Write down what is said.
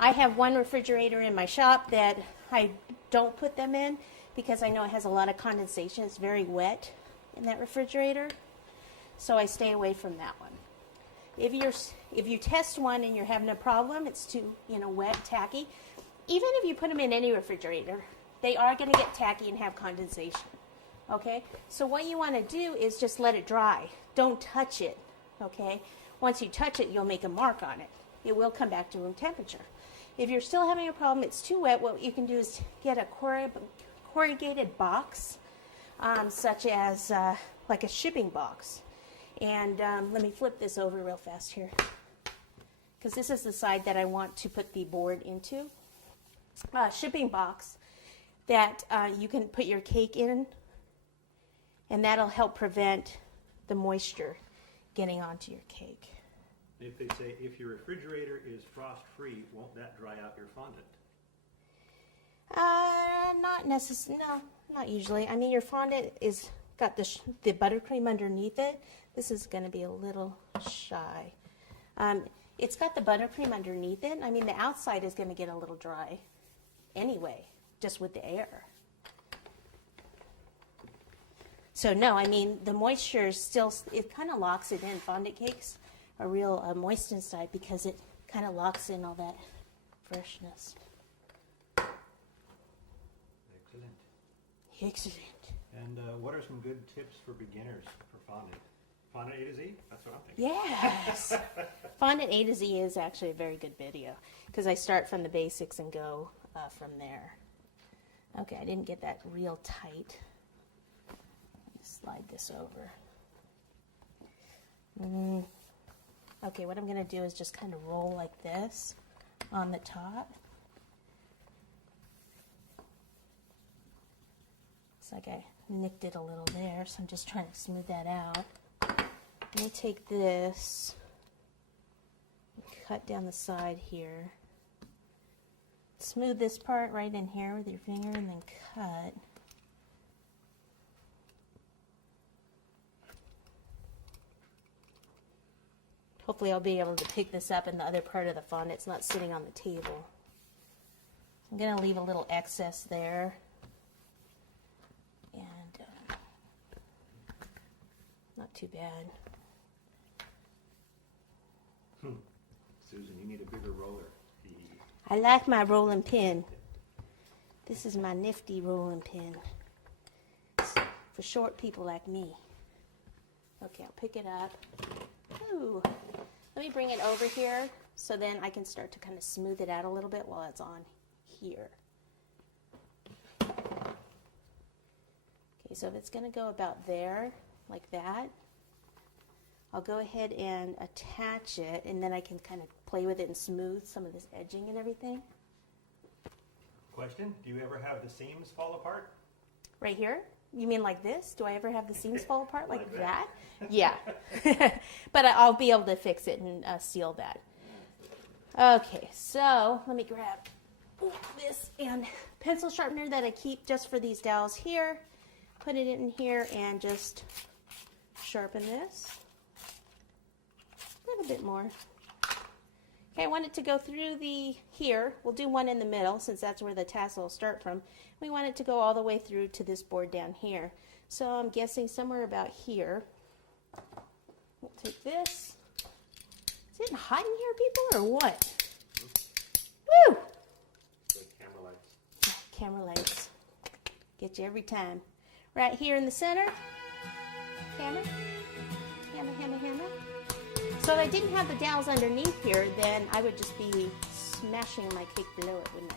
I have one refrigerator in my shop that I don't put them in because I know it has a lot of condensation. It's very wet in that refrigerator, so I stay away from that one. If you test one and you're having a problem, it's too wet, tacky. Even if you put them in any refrigerator, they are going to get tacky and have condensation. Okay, so what you want to do is just let it dry. Don't touch it. Okay, once you touch it, you'll make a mark on it. It will come back to room temperature. If you're still having a problem, it's too wet, what you can do is get a corrugated box, such as like a shipping box. And let me flip this over real fast here, because this is the side that I want to put the board into. Shipping box that you can put your cake in, and that'll help prevent the moisture getting onto your cake. If they say, if your refrigerator is frost-free, won't that dry out your fondant? Not necessarily. No, not usually. I mean, your fondant is got the buttercream underneath it. This is going to be a little shy. It's got the buttercream underneath it. I mean, the outside is going to get a little dry anyway, just with the air. So no, I mean, the moisture still, it kind of locks it in. Fondant cakes are real moist inside because it kind of locks in all that freshness. Excellent. And what are some good tips for beginners for fondant? Fondant A to Z? That's what I'm thinking. Yes. Fondant A to Z is actually a very good video because I start from the basics and go from there. Okay, I didn't get that real tight. Let me slide this over. Okay, what I'm going to do is just kind of roll like this on the top. It's like I nicked it a little there, so I'm just trying to smooth that out. Let me take this, cut down the side here. Smooth this part right in here with your finger and then cut. Hopefully I'll be able to pick this up in the other part of the fondant. It's not sitting on the table. I'm going to leave a little excess there. And not too bad. Susan, you need a bigger roller. I like my rolling pin. This is my nifty rolling pin. It's for short people like me. Okay, I'll pick it up. Ooh. Let me bring it over here so then I can start to kind of smooth it out a little bit while it's on here. Okay, so if it's going to go about there, like that, I'll go ahead and attach it, and then I can kind of play with it and smooth some of this edging and everything. Question, do you ever have the seams fall apart? Right here? You mean like this? Do I ever have the seams fall apart like that? Yeah. But I'll be able to fix it and seal that. Okay, so let me grab this and pencil sharpener that I keep just for these dowels here. Put it in here and just sharpen this. A little bit more. Okay, I want it to go through here. We'll do one in the middle since that's where the tassel will start from. We want it to go all the way through to this board down here. So I'm guessing somewhere about here. We'll take this. Is it hot in here, people, or what? Woo! Camera lights. Yeah, camera lights. Get you every time. Right here in the center. Hammer. Hammer, hammer, hammer. So if I didn't have the dowels underneath here, then I would just be smashing my cake below it, wouldn't I?